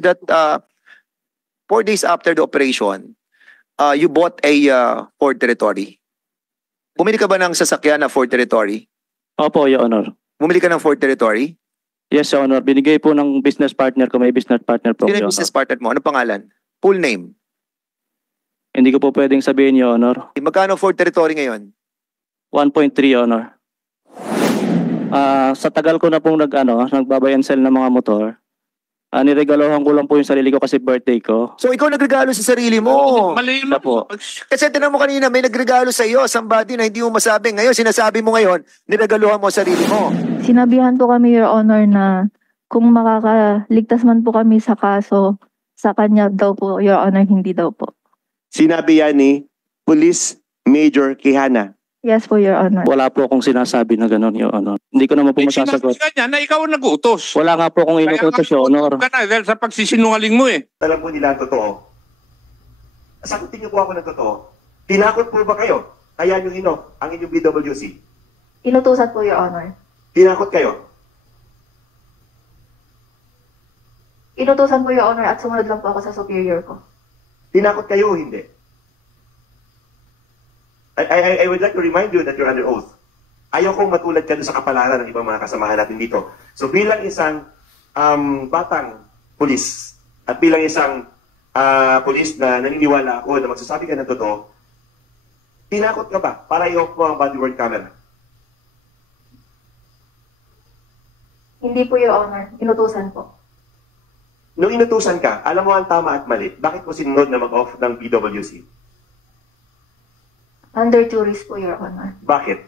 that 4 days after the operation, you bought a Ford Territory. Bumili ka ba ng sasakyan na Ford Territory? Opo, Your Honor. Bumili ka ng Ford Territory? Yes, Your Honor. Binigay po ng business partner ko. May business partner po, Sino Your yung business partner mo? Ano pangalan? Full name? Hindi ko po pwedeng sabihin, Your Honor. Magkano Ford Territory ngayon? 1.3, Your Honor. Sa tagal ko na pong nagbabuy and sell ng mga motor, niregalohan ko lang po yung sarili ko kasi birthday ko. So ikaw nagregalo sa sarili mo? Mali Siya po. Kasi tinan mo kanina may nagregalo sa iyo, somebody na hindi mo masabi. Ngayon, sinasabi mo ngayon, niregaluhan mo sa sarili mo. Sinabihan po kami, Your Honor, na kung makakaligtas man po kami sa kaso, sa kanya daw po, Your Honor, hindi daw po. Sinabi yan ni Police Major Quijana. Yes po, Your Honor. Wala po akong sinasabi na gano'n, Your Honor. Hindi ko naman po masasagot. Sinabi ka niya na ikaw ang nag-utos. Wala nga po akong inuutos, Your Honor. Kaya nga dahil sa pagsisinungaling mo eh. Alam po nila ang totoo. Sagutin niyo po ako ng totoo. Tinakot po ba kayo? Kaya niyo ang inyong BWC? Inutusan po, Your Honor. Tinakot kayo? Inutusan po, Your Honor, at sumunod lang po ako sa superior ko. Tinakot kayo o hindi? I would like to remind you that you're under oath. Ayaw kong matulad ka doon sa kapalaran ng ibang mga kasamahan natin dito. So bilang isang batang pulis at bilang isang pulis na naniniwala ako na magsasabi ka ng totoo, tinakot ka ba para i-off mo ang body-worn camera? Hindi po, Your Honor. Inutusan po. Nung inutusan ka, alam mo ang tama at mali. Bakit mo sinunod na mag-off ng BWC? Under juris po, Your Honor. Bakit?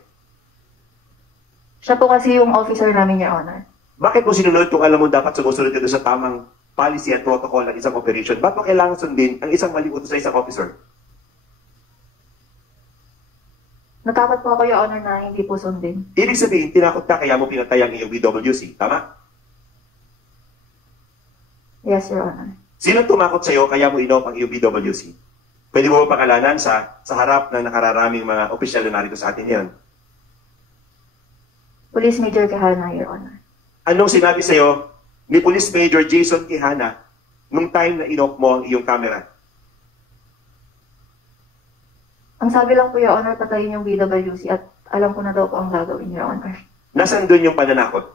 Siya po kasi yung officer namin, Your Honor. Bakit mo sinunod kung alam mo dapat sumusunod ka doon sa tamang policy at protocol ng isang operation? Bakit mo kailangan sundin ang isang mali utos sa isang officer? Natakot po ako, Your Honor, na hindi po sundin. Ibig sabihin, tinakot ka kaya mo pinatay ang iyong BWC. Tama? Yes, Your Honor. Sino tumakot sa'yo kaya mo in-off ang iyong BWC? Pwede mo ba pakalanan sa harap ng nakararaming mga opisyal na narito sa atin yan? Police Major Quijana, Your Honor. Anong sinabi sa'yo ni Police Major Jason Quijana nung time na in-off mo ang iyong camera? Ang sabi lang po, Your Honor, patayin yung BWC at alam ko na daw po ang gagawin, Your Honor. Nasaan doon yung pananakot?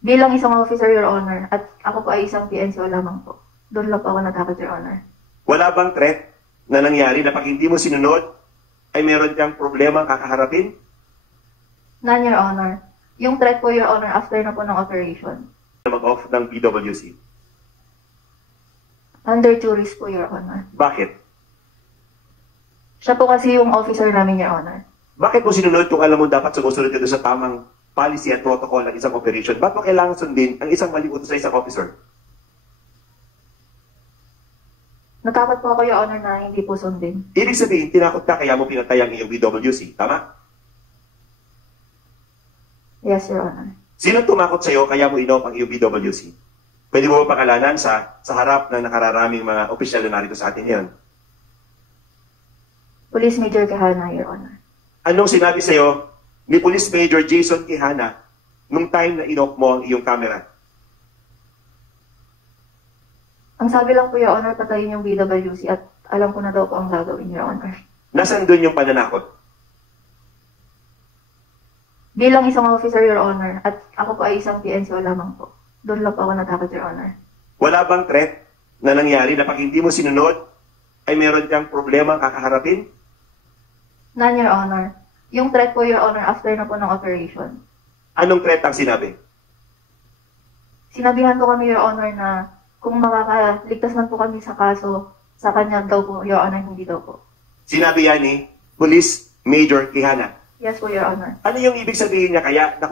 Bilang isang officer, Your Honor, at ako po ay isang PNCO lamang po. Doon lang po ako natakot, Your Honor. Wala bang threat na nangyari na pag hindi mo sinunod, ay meron kang problema kakaharapin? None, Your Honor. Yung threat po, Your Honor, after na po ng operation. Na mag-off ng BWC. Under juris po, Your Honor. Bakit? Siya po kasi yung officer namin, Your Honor. Bakit mo sinunod kung alam mo dapat sumusunod ka doon sa tamang policy at protocol ng isang operation? Bakit mo kailangan sundin ang isang mali utos sa isang officer? Natakot po ako, Your Honor, na hindi po sundin. Ibig sabihin, tinakot ka kaya mo pinatay ang iyong BWC. Tama? Yes, Your Honor. Sino tumakot sa'yo kaya mo in-off ang iyong BWC? Pwede mo ba pakalanan sa harap ng nakararaming mga opisyal na narito sa atin yan? Police Major Quijana, Your Honor. Anong sinabi sa'yo ni Police Major Jason Quijana nung time na in-off mo ang iyong camera? Ang sabi lang po, Your Honor, patayin yung BWC at alam ko na daw po ang gagawin, Your Honor. Nasaan doon yung pananakot? Bilang isang officer, Your Honor, at ako po ay isang PNCO lamang po. Doon lang po ako natakot, Your Honor. Wala bang threat na nangyari na pag hindi mo sinunod, ay meron kang problema kakaharapin? None, Your Honor. Yung threat po, Your Honor, after na po ng operation. Anong threat ang sinabi? Sinabihan po kami, Your Honor, na kung makakaligtas man po kami sa kaso, sa kanya daw po, Your Honor, hindi daw po. Sinabi yan ni Police Major Quijana. Yes po, Your Honor. Ano yung ibig sabihin niya kaya na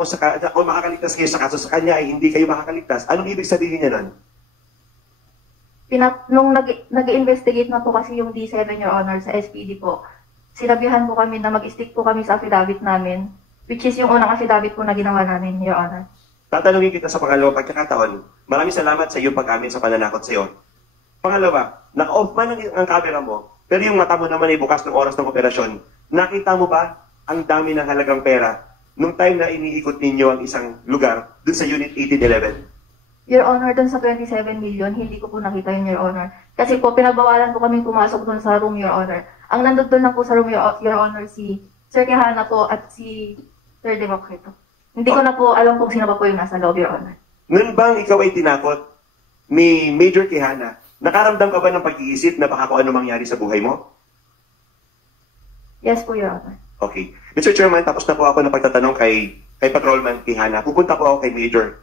kung makakaligtas kayo sa kaso sa kanya ay hindi kayo makakaligtas? Anong ibig sabihin niya nun? Nung nag-investigate na po kasi yung D7, Your Honor, sa SPD po, sinabihan po kami na mag-stick po kami sa affidavit namin, which is yung unang affidavit po na ginawa namin, Your Honor. Tatanungin kita sa pangalawang pagkakataon. Maraming salamat sa iyong pag-amin sa pananakot sa iyo. Pangalawa, naka-off man ang camera mo, pero yung mata mo naman ay bukas ng oras ng operasyon. Nakita mo ba ang dami ng halagang pera nung time na iniikot ninyo ang isang lugar dun sa Unit 1811? Your Honor, dun sa 27 million, hindi ko po nakita yun, Your Honor. Kasi po, pinagbawalan po kami pumasok dun sa room, Your Honor. Ang nandun dun lang po sa room, Your Honor, si Sir Quijana po at si Sir Democrito. Hindi ko na po alam kung sino pa po yung nasa loob, Your Honor. Noon bang ikaw ay tinakot ni Major Quijana? Nakaramdam ka ba ng pag-iisip na baka kung ano mangyari sa buhay mo? Yes po, Your Honor. Okay. Mr. Chairman, tapos na po ako ng pagtatanong kay Patrolman Quijana. Pupunta po ako kay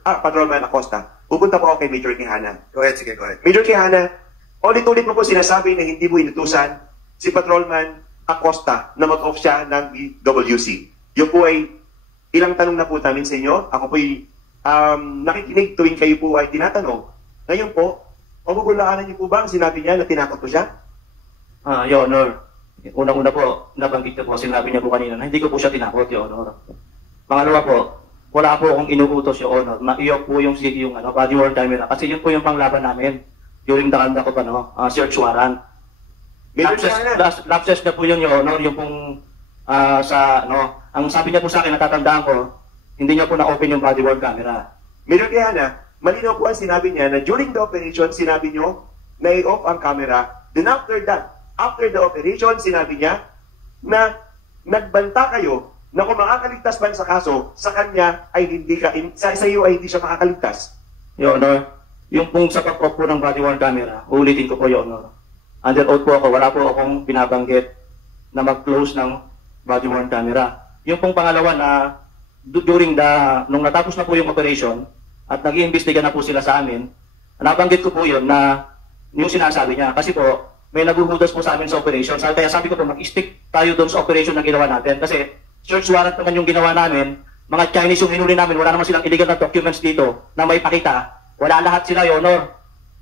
Patrolman Acosta. Pupunta po ako kay Major Quijana. Go ahead, sige, go ahead. Major Quijana, ulit-ulit mo po sinasabi na hindi mo inutusan si Patrolman Acosta na mag-off siya ng BWC. Yun po ay ilang tanong na po namin sa inyo. Ako po ay nakikinig tuwing kayo po ay tinatanong. Ngayon po, mabubulaanan niyo po ba ang sinabi niya na tinakot ko siya? Your Honor, unang-una po, nabanggit niyo po, sinabi niya po kanina na hindi ko po siya tinakot, Your Honor. Pangalawa po, wala po akong inuutos, Your Honor, na iyo po yung body worn camera. Kasi yun po yung panglaban namin during the conduct of search warrant. Lapses na po yun, Your Honor, yung pong ang sabi niya po sa akin, natatandaan ko, hindi niya po na-open yung body worn camera. Major Quijana, malinaw po ang sinabi niya na during the operation, sinabi niyo na i-off ang camera. Then after that, after the operation, sinabi niya na nagbanta kayo na kung makakaligtas man sa kaso, sa kanya ay sa iyo ay hindi siya makakaligtas. Your Honor, yung pong sa pag-off po ng body worn camera, ulitin ko po, Your Honor. Under oath po ako, wala po akong binabanggit na mag-close ng body worn camera. Yung pong pangalawa na nung natapos na po yung operation at nag-iimbestiga na po sila sa amin, nabanggit ko po yun na yung sinasabi niya. Kasi po, may naguhudas po sa amin sa operation. Kaya sabi ko po, mag-stick tayo doon sa operation na ginawa natin. Kasi search warrant naman yung ginawa namin. Mga Chinese yung hinuli namin. Wala naman silang illegal na documents dito na may pakita. Wala lahat sila, Your Honor.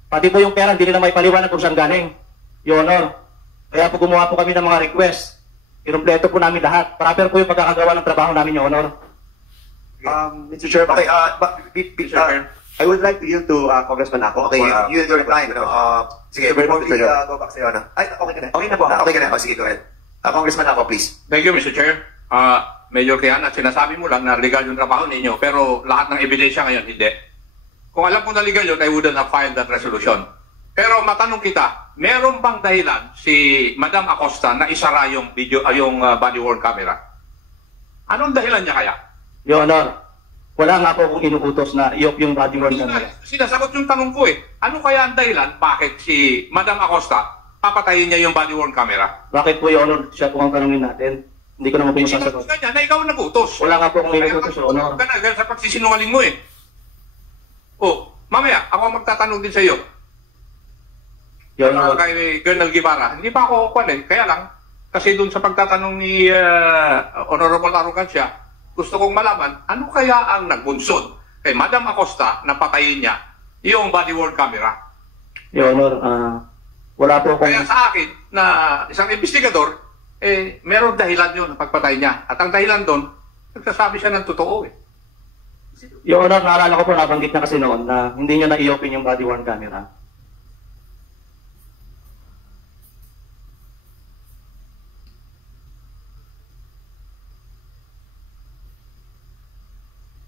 Pati po yung pera, hindi nila may paliwanag kung saan galing. Your Honor. Kaya po gumawa po kami ng mga request. Inumpleto po namin lahat. Proper po yung pagkakagawa ng trabaho namin, Your Honor. Mr. Chairman, Okay, I would like to yield to Congressman Ako. okay, you your time. Sige, before we go back sa iyo, Ay, okay ka na. Okay na po. Okay ka na. Sige, go ahead. Congressman ako, please. Thank you, Mr. Chair. Major Quijana, sinasabi mo lang na legal yung trabaho ninyo, pero lahat ng ebidensya ngayon, hindi. Kung alam ko na legal yun, I wouldn't have filed that resolution. Pero matanong kita, meron bang dahilan si Madam Acosta na isara yung body worn camera? Anong dahilan niya kaya? Your Honor, wala nga po akong inuutos na i-off yung body worn camera. Sinasagot yung tanong ko eh. Ano kaya ang dahilan bakit si Madam Acosta papatayin niya yung body worn camera? Bakit po, Your Honor, siya po ang tanongin natin? Hindi ko naman po yung sasagot. Sinagot niya na ikaw ang nag-utos. Wala nga po akong inuutos, Your Honor. Dahil sa pagsisinungaling mo eh. Oh, mamaya, ako ang magtatanong din sa iyo. Your Honor, Kay Colonel Guevara, hindi pa ako eh. Kaya lang, kasi dun sa pagtatanong ni Honorable Arrogancia, gusto kong malaman, ano kaya ang nagbunsod kay Madam Acosta na patayin niya yung body worn camera? Your Honor, wala po akong... Kaya sa akin, na isang investigador, meron dahilan yun na pagpatay niya. At ang dahilan doon, nagsasabi siya ng totoo eh. Your Honor, naalala ko po, nabanggit na kasi noon na hindi niya na-i-open yung body worn camera.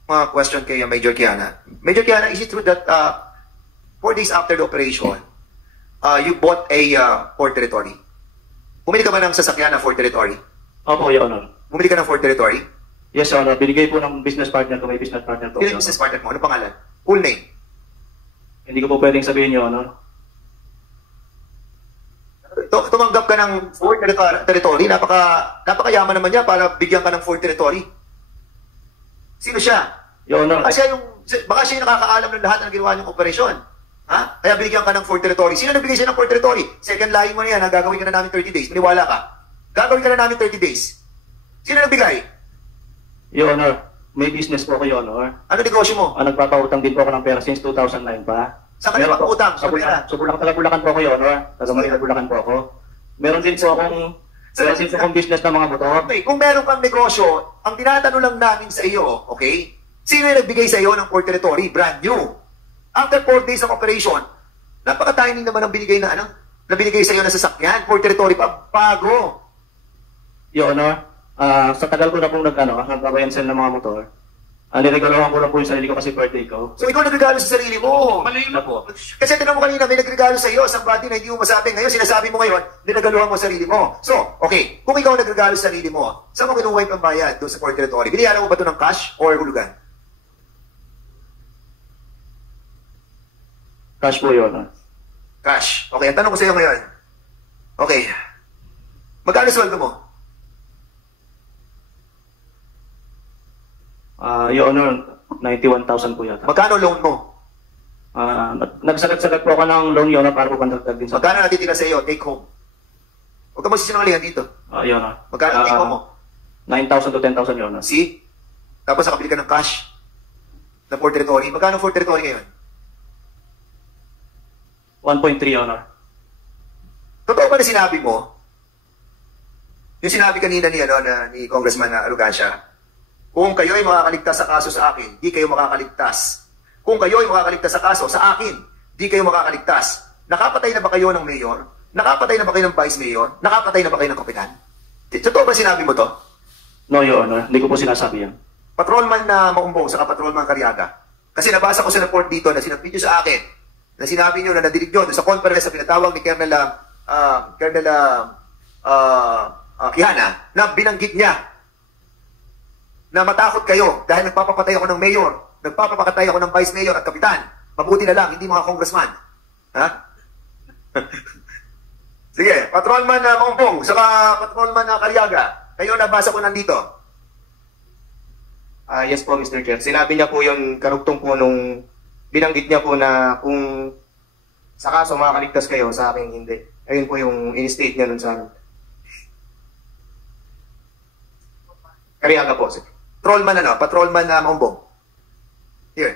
Mga question kay Major Quijana. Major Quijana, is it true that 4 days after the operation, you bought a Ford Territory? Bumili ka ba ng sasakyan na Ford Territory? Opo, Your Honor. Bumili ka ng Ford Territory? Yes, Your Honor. Binigay po ng business partner ko. May business partner po. Sino yung business partner mo? Ano pangalan? Full name? Hindi ko po pwedeng sabihin, Your Honor. Tumanggap ka ng Ford Territory? Napakayaman naman niya para bigyan ka ng Ford Territory. Sino siya? Your Honor, Baka siya yung nakakaalam ng lahat ng ginawa niyong operasyon. Ha? Kaya binigyan ka ng Ford Territory. Sino nagbigay siya ng Ford Territory? Second lying mo na yan, ha? Gagawin ka na namin 30 days. Maniwala ka. Gagawin ka na namin 30 days. Sino nagbigay? Your Honor, may business po ako, Your Honor. Ano negosyo mo? Nagpapautang din po ako ng pera since 2009 pa. Saan ka nagpapautang? Sa Bulacan po ako, Your Honor. Taga Manila, Bulacan po ako. Meron din po akong business ng mga motor. Okay, kung meron kang negosyo, ang tinatanong lang namin sa iyo, okay? Sino yung nagbigay sa iyo ng Ford Territory? Brand new. After 4 days of operation, napaka-timing naman ang binigay na binigay sa iyo na sasakyan, Ford Territory pa, bago. Your Honor, sa tagal ko na pong nagbabayan sell ng mga motor, Niregalawan ko lang po yung sarili ko kasi birthday ko. So, ikaw nagregalo sa sarili mo. Mali na po. Kasi tinanong mo kanina, may nagregalo sa iyo, somebody na hindi mo masabi. Ngayon, sinasabi mo ngayon, niregaluhan mo sarili mo. So, okay, kung ikaw nagregalo sa sarili mo, saan mo kinuha yung pambayad doon sa Port Territory? Biniyaran mo ba ito ng cash or hulugan? Cash po, Your Honor. Cash. Okay, ang tanong ko sa iyo ngayon. Okay. Magkano sweldo mo? Your Honor, 91,000 po yata. Magkano loan mo? Nagsagat-sagat po ako ng loan, Your Honor, para po pandagdag din sa... Magkano natitira sa iyo? Take home. Huwag ka magsisinungalingan dito. Your Honor. Magkano take home mo? 9,000 to 10,000, Your Honor. See? Tapos nakabili ka ng cash na Port Territory. Magkano Port Territory ngayon? 1.3, Your Honor. Totoo ba na sinabi mo? Yung sinabi kanina ni Congressman Arrogancia, kung kayo ay makakaligtas sa kaso sa akin, di kayo makakaligtas. Kung kayo ay makakaligtas sa kaso sa akin, di kayo makakaligtas. Nakapatay na ba kayo ng mayor? Nakapatay na ba kayo ng vice mayor? Nakapatay na ba kayo ng kapitan? Totoo ba sinabi mo to? No, Your Honor. Hindi ko po sinasabi yan. Patrolman na Maumbong sa Patrolman Cariaga. Kasi nabasa ko sa report dito na sinabidyo sa akin na sinabi nyo na nadinig nyo sa conference na pinatawag ni Colonel Quijana na binanggit niya na matakot kayo dahil nagpapapatay ako ng mayor, nagpapapatay ako ng vice mayor at kapitan. Mabuti na lang, hindi mga congressman. Ha? Sige, Patrolman na Maumbong, saka Patrolman na Cariaga. Kayo nabasa ko nandito. Yes po, Mr. Chair. Sinabi niya po yun, karugtong po nung binanggit niya po na kung sa kaso makakaligtas kayo, sa akin hindi. Ayun po yung in-state niya nun sa amin. Cariaga po, sir. Patrolman na Maumbong. Here.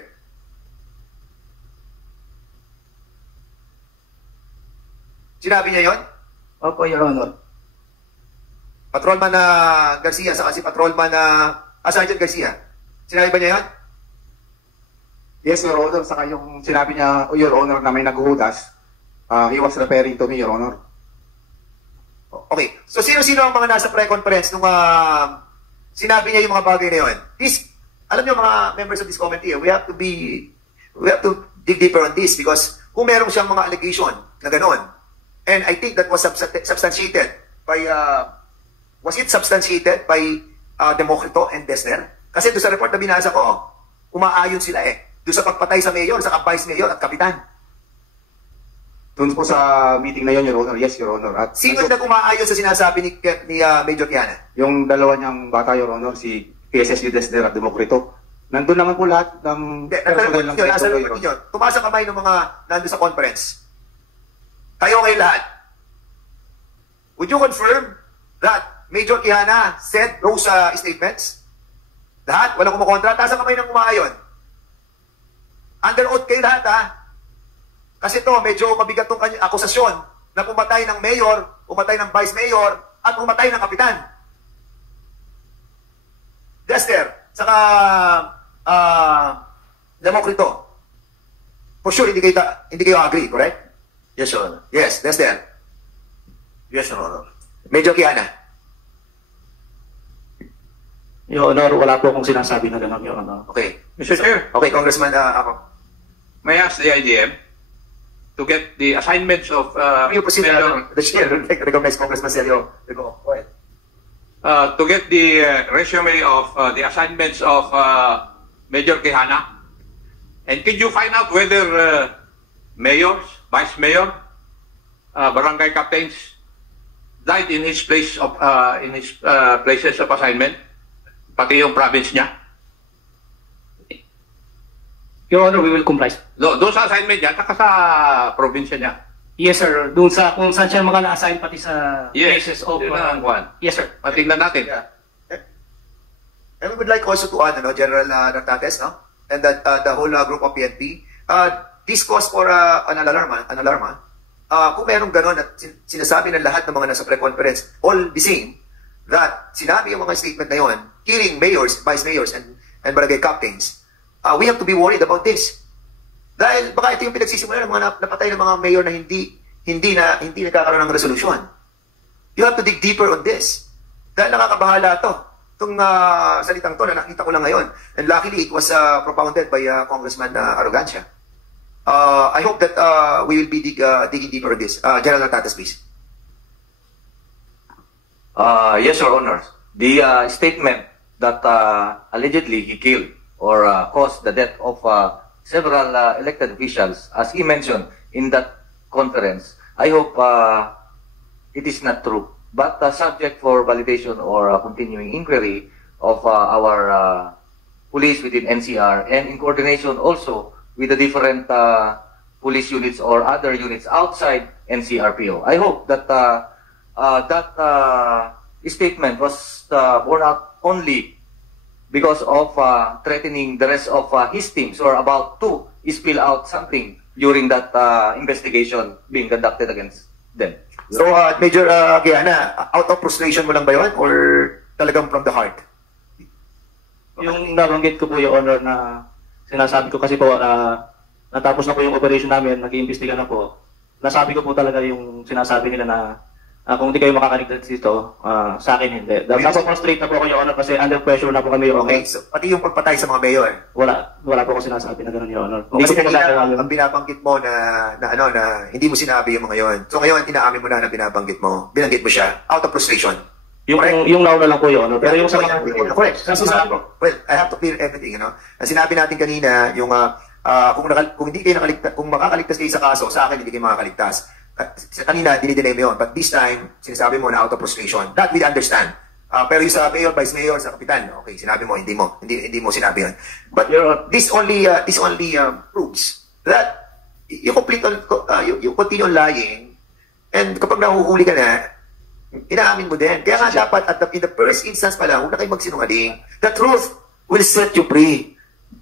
Sinabi niya yon? Opo, Your Honor. Patrolman na Garcia, saka si Patrolman na Sergeant Garcia. Sinabi ba niya yon? Yes, Your Honor. Saka yung sinabi niya, Your Honor, na may naghuhudas, he was referring to me, Your Honor. Okay. So, sino-sino ang mga nasa pre-conference nung sinabi niya yung mga bagay na yun? Alam niyo mga members of this committee, we have to dig deeper on this because kung meron siyang mga allegation na gano'n, and I think that was substantiated by, was it substantiated by Democrito and Desner? Kasi doon sa report na binasa ko, umaayon sila doon sa pagpatay sa mayor, sa vice mayor at kapitan. Doon po sa meeting na yun, Your Honor. Yes, Your Honor. At sino yung nag-umaayon sa sinasabi ni Major Quijana? yung dalawa niyang bata, Your Honor, si PSSU Desner at Democrito. Nandun naman po lahat ng personnel ng section, Your Honor. Tumaas ang kamay ng mga nandun sa conference. Kayo lahat. Would you confirm that Major Quijana said those statements? Lahat? Walang kumukontra? Taas ang kamay ng umaayon. Under oath kayo lahat, ha? Kasi to medyo mabigat tong akusasyon na pumatay ng mayor, pumatay ng vice mayor, at pumatay ng kapitan. Dexter, saka Democrito. For sure, hindi kayo agree, correct? Yes, Your Honor. Yes, Dexter. Yes, Your Honor. Major Quijana. Your Honor, wala po akong sinasabi na gano'n, Your Honor. Okay. Mr. Chair, Okay, Congressman ako. may I ask the IDM to get the assignments of You proceed, Major, the chair recognize Congressman Sergio. Go ahead. to get the resume of the assignments of Major Quijana. And could you find out whether mayors, vice mayor, barangay captains died in his place of places of assignment, pati yung province niya? Your Honor, we will comply. Doon sa assignment niya, taka sa probinsya niya. Yes, sir. Doon sa kung saan siya mga na-assign pati sa Yes, places of... yun ang kuwan. Yes, sir. Matingnan natin. Yeah. And we would like also to add, General Nartates, no? And that the whole group of PNP, this calls for an alarm. Kung merong gano'n at sinasabi ng lahat ng mga nasa pre-conference, all the same, that sinabi yung mga statement na yun, killing mayors, vice mayors, and barangay captains, we have to be worried about this. Dahil baka ito yung pinagsisimulan ng mga napatay ng mga mayor na hindi nagkakaroon ng resolusyon. You have to dig deeper on this. Dahil nakakabahala to. itong salitang to na nakita ko lang ngayon. And luckily, it was propounded by Congressman Arrogancia. I hope that we will be digging deeper on this. General Tatas, please. Yes, Your Honor. The statement that allegedly he killed or caused the death of several elected officials, as he mentioned in that conference, I hope it is not true. But subject for validation or continuing inquiry of our police within NCR and in coordination also with the different police units or other units outside NCRPO. I hope that that statement was borne out only because of threatening the rest of his teams or about to spill out something during that investigation being conducted against them. So, Major Giana, out of frustration mo lang ba yun or talagang from the heart? Yung nabanggit ko po, Your Honor, na sinasabi ko kasi po, natapos na po yung operation namin, nag-iimbestiga na po. Nasabi ko po talaga yung sinasabi nila na kung hindi kayo makakaligtas dito, sa akin hindi. Napapfrustrate na po ako, Your Honor, kasi under pressure na po kami, Your Honor. Okay, so pati yung pagpatay sa mga mayor. Wala po ako sinasabi na gano'n, Your Honor. Kasi kanina, ang binabanggit mo na hindi mo sinabi yung mga yun. So ngayon, inaamin mo na binabanggit mo. Binanggit mo siya. Out of frustration. Yung nauna lang po, Your Honor. Pero yung sa mga... Correct. Well, I have to clear everything, you know. Sinabi natin kanina, yung kung hindi kayo nakaligtas, kung makakaligtas kayo sa kaso, sa akin hindi kayo makakaligtas. Kanina, dinidinay mo yun. But this time, sinasabi mo na out of frustration. That we understand. Pero yung sa mayor, vice mayor, sa kapitan, okay, sinabi mo, hindi mo sinabi yun. But this only proves that you you continue lying, and kapag nahuhuli ka na, inaamin mo din. Kaya nga dapat, in the first instance pa lang, huwag na kayo magsinungaling. The truth will set you free.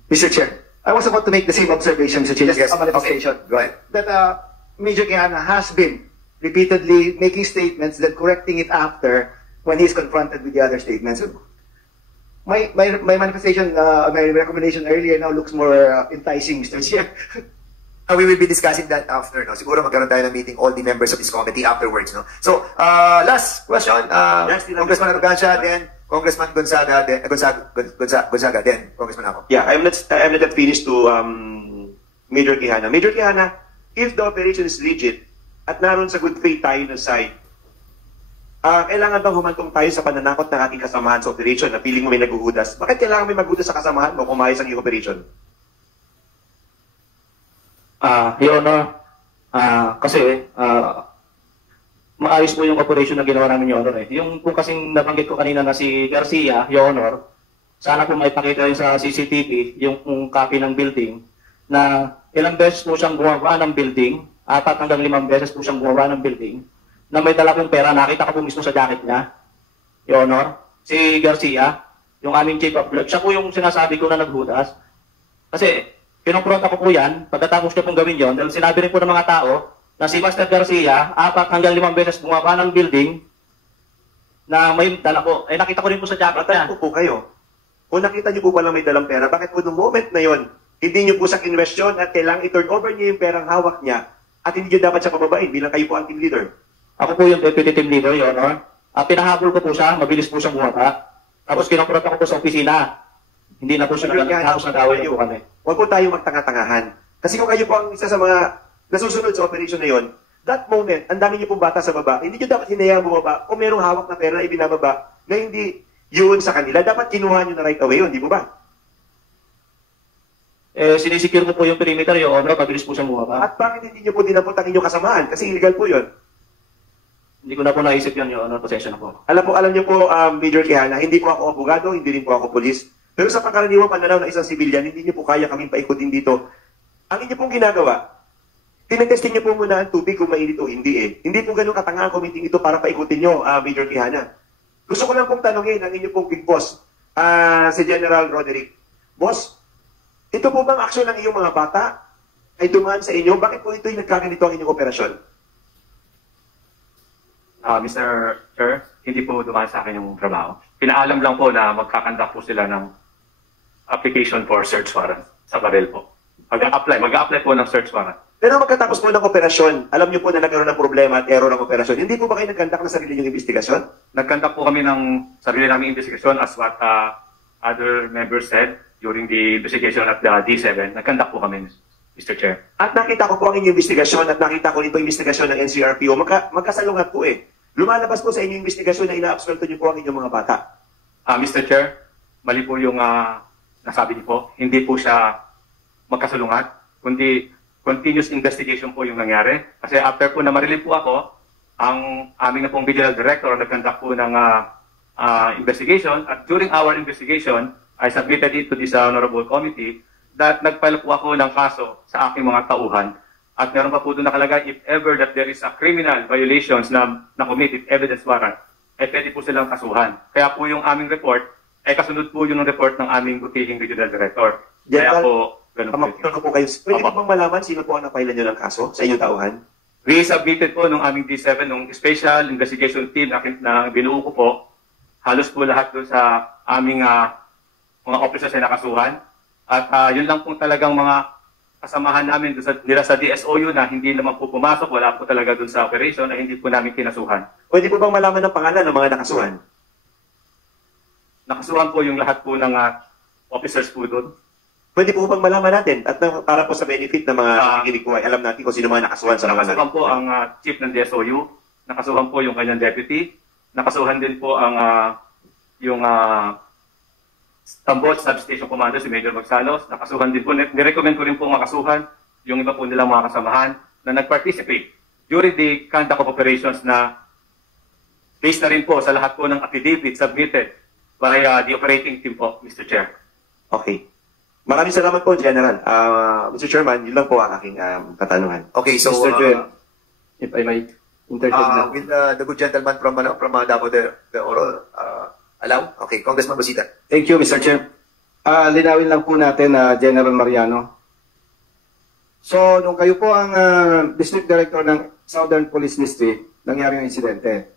Mr. Chair, I was about to make the same observation, Mr. Chair. Yes, a manifestation. Okay. Go ahead. That Major Quijana has been repeatedly making statements, then correcting it after when he's confronted with the other statements. My manifestation, my recommendation earlier now looks more enticing, Mr. Chair. We will be discussing that after. No? Siguro magkaroon tayo ng meeting, all the members of this committee afterwards. No? So, last question, Congressman Arrogancia, then Congressman Gonzaga, then Gonzaga, then Congressman Ako. Yeah, I'm not that finished to Major Quijana. Major Quijana, if the operation is legit at naroon sa good faith tayo na side, kailangan bang humantong tayo sa pananakot ng ating kasamahan sa operation na piling mo may naguhudas? Bakit kailangan may maghudas sa kasamahan mo kung maayos ang iyong operation? Your Honor, kasi maayos po yung operation na ginawa namin, Your Honor. Yung po kasing nabanggit ko kanina na si Garcia, Your Honor, sana po maipakita yun sa CCTV, yung copy ng building, na ilang beses po siyang bumaba ng building, 4 hanggang 5 beses po siyang bumaba ng building, na may dala pong pera, nakita ko po mismo sa jacket niya, Your Honor. Si Garcia, yung aming chief of blood, siya po yung sinasabi ko na naghudas. Kasi, pinongpronta ko po yan, pagkatapos niya pong gawin yon, dahil sinabi rin po ng mga tao, na si Master Garcia, 4 hanggang 5 beses bumaba ng building, na may dala ko. Nakita ko rin po sa jacket niya. Bakit po kayo? Kung nakita niyo po palang may dalang pera, bakit po noong moment na yon, hindi niyo po sa kinwestiyon at kailangang i-turn over niyo yung perang hawak niya at hindi niyo dapat siya pababain bilang kayo po ang team leader? Ako po yung deputy team leader, Your Honor. Pinahabol ko po siya, mabilis po siyang bumaba. Tapos kinonfront ko po sa opisina. Hindi na po siya nag-away po kami. Huwag po tayo magtanga-tangahan. Kasi kung kayo po ang isa sa mga nasusunod sa operation na yon, that moment, ang dami niyo pong bata sa baba, hindi niyo dapat hinayaan bumaba kung merong hawak na pera na ibinababa na hindi yun sa kanila. Dapat kinuha niyo na right away yun, di po ba? Sinisecure ko po yung perimeter, Your Honor, mabilis po siyang bumaba. At bakit hindi niyo po dinapot ang inyong kasamahan? Kasi illegal po yun. Hindi ko na po naisip yan, Your Honor, pasensya na po. Alam niyo po, Major Quijana, hindi po ako abogado, hindi rin po ako polis. Pero sa pangkaraniwang pananaw ng isang sibilyan, hindi niyo po kaya kaming paikutin dito. Ang inyo pong ginagawa, tinetesting niyo po muna ang tubig kung mainit o hindi eh. Hindi po ganun katanga ang committee ito para paikutin niyo, Major Quijana. Gusto ko lang pong tanongin ang inyo pong big boss, si General Roderick. Boss, ito po bang aksyon ng iyong mga bata ay dumaan sa inyo? Bakit po ito'y nagkaganito ang inyong operasyon? Mr. Chair, hindi po dumaan sa akin yung trabaho. Pinaalam lang po na magkakandak po sila ng application for search warrant sa baril po. Mag-a-apply po ng search warrant. Pero magkatapos po ng operasyon, alam niyo po na nagkaroon ng problema at error ng operasyon. Hindi po ba kayo nagkandak ng sarili niyong investigasyon? Nagkandak po kami ng sarili naming investigation as what other members said during the investigation at the D7. Nagkandak po kami, Mr. Chair. At nakita ko po ang inyong investigasyon at nakita ko rin po yung investigasyon ng NCRPO. Magkasalungat po eh. Lumalabas po sa inyong investigasyon na ina-absuelto niyo po ang inyong mga bata. Mr. Chair, mali po yung nasabi niyo po. Hindi po siya magkasalungat, kundi continuous investigation po yung nangyari. Kasi after po na ma-relieve po ako, ang aming na pong Regional Director nag-conduct po ng investigation. At during our investigation, I submitted it to this Honorable Committee that nagfile po ako ng kaso sa aking mga tauhan. At meron pa po doon nakalagay, if ever that there is a criminal violations na committed evidence warrant, pwede po silang kasuhan. Kaya po yung aming report, kasunod po yung report ng aming butihing Regional Director. Kaya po, po kayo. Pwede po bang malaman sino po ang napailan nyo ng kaso sa inyong tauhan? We submitted po nung aming D7, nung special investigation team na binuo ko po, halos po lahat doon sa aming mga officers ay nakasuhan. At yun lang po talagang mga kasamahan namin nila sa DSOU na hindi naman po pumasok, wala po talaga doon sa operation na hindi po namin kinasuhan. Pwede po bang malaman ng pangalan ng mga nakasuhan? Nakasuhan po yung lahat po ng officers po doon. Pwede po bang malaman natin? At para po sa benefit ng mga nakikinig po, alam natin kung sino mga nakasuhan sa mga nakasuhan po ang chief ng DSOU, nakasuhan po yung kanyang deputy, nakasuhan din po ang yung Tambot Substation Commander si Major Magsalos, nakasuhan din po, nirecommend ko rin po makasuhan yung iba po nilang mga kasamahan na nag-participate during the conduct of operations na based na rin po sa lahat po ng affidavit submitted by the operating team po, Mr. Chair. Okay. Maraming salamat po, General. Mr. Chairman, yun lang po ang aking katanungan. Okay, so Mr. Chair, if I might interject now. with the good gentleman from Davao, the oral, allow? Okay, Congressman Busita. Thank you, Mr. Chair. Linawin lang po natin, General Mariano. So, nung kayo po ang District Director ng Southern Police District, nangyari yung insidente.